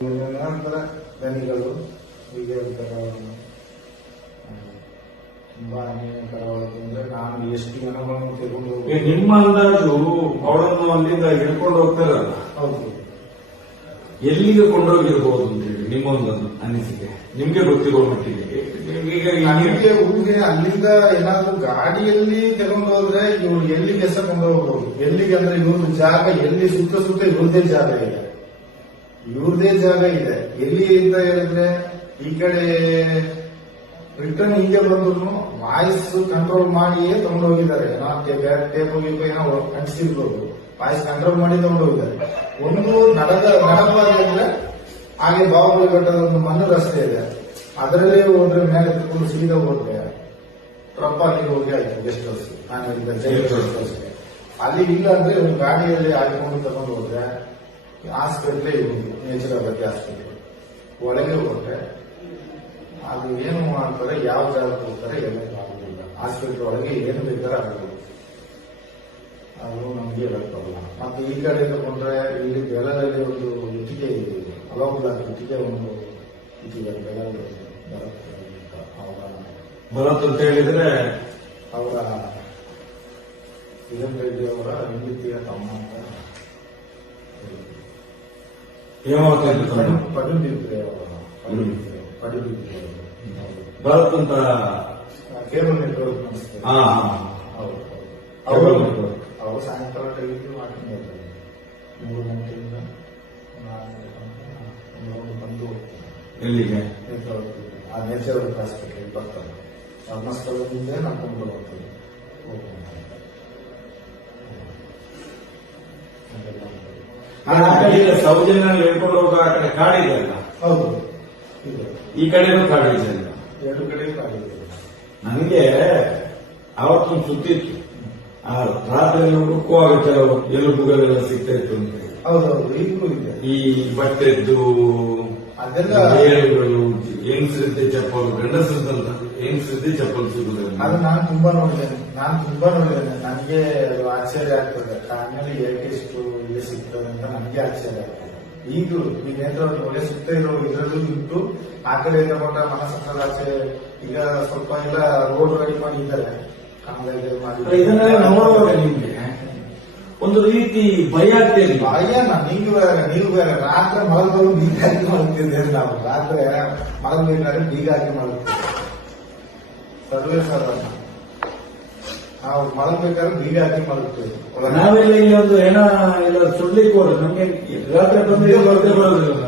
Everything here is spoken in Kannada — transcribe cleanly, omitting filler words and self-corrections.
ನಂತರ ದನಿಗಳು ಹೀಗೆ ತುಂಬಾ ಅನ್ಯಾಯಕರವಾದ ಅಂದ್ರೆ ನಾನು ಎಷ್ಟು ಜನಗಳನ್ನು ತೆಗೆದುಕೊಂಡು ನಿಮ್ಮ ಅಂದಾಜು ಅವಳನ್ನು ಅಲ್ಲಿಂದ ಹಿಡ್ಕೊಂಡು ಹೋಗ್ತಾರಲ್ಲ, ಹೌದು, ಎಲ್ಲಿಗೆ ಕೊಂಡೋಗಿರ್ಬೋದು ಅಂತ ಹೇಳಿ ನಿಮ್ಮ ಒಂದು ಅನಿಸಿಕೆ, ನಿಮ್ಗೆ ಗೊತ್ತಿರೋ ಮಟ್ಟಿಗೆ. ನನಗೆ ಊರಿಗೆ ಅಲ್ಲಿಂದ ಏನಾದ್ರು ಗಾಡಿಯಲ್ಲಿ ತಗೊಂಡು ಹೋದ್ರೆ ಇವ್ರು ಎಲ್ಲಿಗೆ ಎಸಕೊಂಡು ಹೋಗ್ಬೋದು. ಎಲ್ಲಿಗೆ ಅಂದ್ರೆ ಇವ್ರದ್ದು ಜಾಗ ಎಲ್ಲಿ ಸುತ್ತ ಸುತ್ತ ಇವ್ರದೇ ಜಾಗ ಇದೆ, ಇವ್ರದೇ ಜಾಗ ಇದೆ. ಎಲ್ಲಿ ಅಂತ ಹೇಳಿದ್ರೆ ಈ ಕಡೆ ರಿಟರ್ನ್ ಹಿಂಗೆ ಬಂದ್ರು ವಾಯ್ಸ್ ಕಂಟ್ರೋಲ್ ಮಾಡಿಯೇ ತಗೊಂಡು ಹೋಗಿದ್ದಾರೆ. ಟೇಪ್ ಏನೋ ಅಂಟಿಸಿರ್ಬೋದು, ವಾಯ್ಸ್ ಕಂಟ್ರೋಲ್ ಮಾಡಿ ತಗೊಂಡು ಹೋಗಿದ್ದಾರೆ. ಒಂದು ನಡಬಾರಿ ಅಂದ್ರೆ ಹಾಗೆ ಬಾಹುಬಲಿ ಬೆಟ್ಟದ ಒಂದು ಮಣ್ಣು ರಸ್ತೆ ಇದೆ, ಅದರಲ್ಲೇ ಹೋದ್ರೆ ಮೇಲೆ ಕುತ್ಕೊಂಡು ಸೀದಾ ಹೋದ್ರೆ ಪ್ರಪ್ಪ ಅಲ್ಲಿಗೆ ಹೋಗಿ ಆಯ್ತು ಗೆಸ್ಟ್ ಹೌಸ್. ನಾನು ಹೇಳಿದ್ದೆ ಜೈಲ್ ಗೆಸ್ಟ್ ಹೌಸ್. ಅಲ್ಲಿ ಇಲ್ಲ ಅಂದ್ರೆ ಒಂದು ಗಾಡಿಯಲ್ಲಿ ಹಾಕೊಂಡು ತಗೊಂಡು ಹೋದ್ರೆ ಹಾಸ್ಪಿಟ್ಲೇ ಇರುವುದು, ನೇಚುರೋಪತಿ ಹಾಸ್ಪಿಟ್ಲ್ ಒಳಗೆ ಹೋದ್ರೆ ಅದು ಏನು ಮಾಡ್ತಾರೆ, ಯಾವ ಜಾಗಕ್ಕೆ ಹೋಗ್ತಾರೆ ಎಲ್ಲ ಆಗುದಿಲ್ಲ. ಹಾಸ್ಪಿಟ್ಲ್ ಒಳಗೆ ಏನು ಬೇಕಾದ್ರೆ ಆಗುದಿಲ್ಲ, ಅದು ನಮ್ಗೆ ಹೇಳಕ್ಕಾಗಲ್ಲ. ಮತ್ತೆ ಈ ಕಡೆ ತಗೊಂಡ್ರೆ ಇಲ್ಲಿ ಬೆಳದಲ್ಲಿ ಒಂದು ಇಟ್ಟಿಗೆ ಇದೆ, ಅಲೋಬ್ಲಾಕ್ ಇಟ್ಟಿಗೆ ಒಂದು ಇಟ್ಟಿಗೆ ಬೆಳದಲ್ಲಿ ಭರತ್ ಅಂತ ಹೇಳಿದ್ರೆ ಅವರ ಕಿರಣ್ ರೆಡ್ಡಿ ಅವರ ಹೆಂಡತಿಯ ತಮ್ಮ ಅಂತ ಪಡುಬಿದ್ರೆ ಭರತ್ ಅಂತ ಕೇಬಲ್ ನೆಟ್ವರ್ಕ್ ನಡೆಸ್ತಾರೆ. ಅವರು ಸಾಯಂಕಾಲ ಟೈಮಿಗೆ ವಾಕಿಂಗ್ ಹೋಗ್ತಾರೆ, 3 ಗಂಟೆಯಿಂದ 4 ಗಂಟೆ ಬಂದು ಎಲ್ಲಿಗೆ ಆ ನೇಚರ್ ಹಾಸ್ಪಿಟಲ್ ಬರ್ತಾರೆ. ಧರ್ಮಸ್ಥಳದಿಂದ ನಡ್ಕೊಂಡು ಹೋಗ್ತಾರೆ. ಸೌಜನ್ಯ ಹೇಳ್ಕೊಂಡು ಹೋಗೋ ಆ ಕಡೆ ಕಾಡಿದೆ ಅಲ್ಲ, ಹೌದು, ಈ ಕಡೆನೂ ಕಾಡಿದೆ ಅಲ್ಲ, 2 ಕಡೆ ಕಾಡಿದೆ. ನನಗೆ ಅವತ್ತೊಂದು ಸುತ್ತಿತ್ತು, ಆ ರಾತ್ರಿ ಹುಡುಕುವಾಗ ಕೆಲವು ಎಲುಬುಗಳೆಲ್ಲ ಸಿಗ್ತಾ ಇತ್ತು ಅಂತ. ಹೌದೌದು, ಈಗಲೂ ಇದೆ. ಈ ಬಟ್ಟೆದ್ದು ಅದೆಲ್ಲ ಬೇರುಗಳು, ಹೆಂಗಸರಿದ್ದೆ ಚಪ್ಪಲು, ಗಂಡಸರಿದ್ದಲ್ಲ ಹೆಂಗಸರಿದ್ದೆ ಚಪ್ಪಲು ಸಿಗುದಿಲ್ಲ. ಅದು ನಾನು ತುಂಬಾ ನೋಡಿದ್ದೇನೆ. ನನಗೆ ಅದು ಆಶ್ಚರ್ಯ ಆಗ್ತದೆ. ಕಾಡಿನಲ್ಲಿ ಏಕೆ ಇಷ್ಟು ಇಲ್ಲಿ ಸಿಗ್ತದೆ ಅಂತ ನನಗೆ ಆಶ್ಚರ್ಯ ಆಗ್ತದೆ. ಈಗಲೂ ಈ ನೇತ್ರವನ್ನು ಒಳ್ಳೆ ಸುತ್ತ ಇರೋ ಇದರಲ್ಲೂ ಬಿಟ್ಟು ಆ ಕಡೆ ತಗೊಂಡ ಮನಸ್ಸಂದ್ರ ಆಚೆ ಈಗ ಸ್ವಲ್ಪ ಎಲ್ಲ ರೋಡ್ ರೆಡಿ ಮಾಡಿದ್ದಾರೆ, ಇದನ್ನೆಲ್ಲ ನೋಡುವಾಗ ನಿಮ್ಗೆ ಒಂದು ರೀತಿ ಭಯ ಆಗ್ತೇನೆ. ಭಯನ ನೀವು ಬೇರೆ ರಾತ್ರಿ ಮಲಗಲು ಬೀಗ ಹಾಕಿ ಮಲಗ್ತಿದ್ದೇವೆ. ನಾವು ರಾತ್ರಿ ಮಲಗಬೇಕಾದ್ರೆ ಬೀಗ ಹಾಕಿ ಮಲಗ್ತೇವೆ, ಸರ್ವೇ ಸಾಧಾರಣ. ನಾವು ಮಲಗಬೇಕಾದ್ರೆ ಬೀಗ ಹಾಕಿ ಮಲಗ್ತೇವೆ. ನಾವೆಲ್ಲ ಇಲ್ಲಿ ಒಂದು ಹೆಣ ಎಲ್ಲ ಸುಡ್ಲಿಕ್ಕೆ ಹೋದ್ರೆ ನಮ್ಗೆ ರಾತ್ರಿ ಬಂದು ಬರೋದಿಲ್ಲ.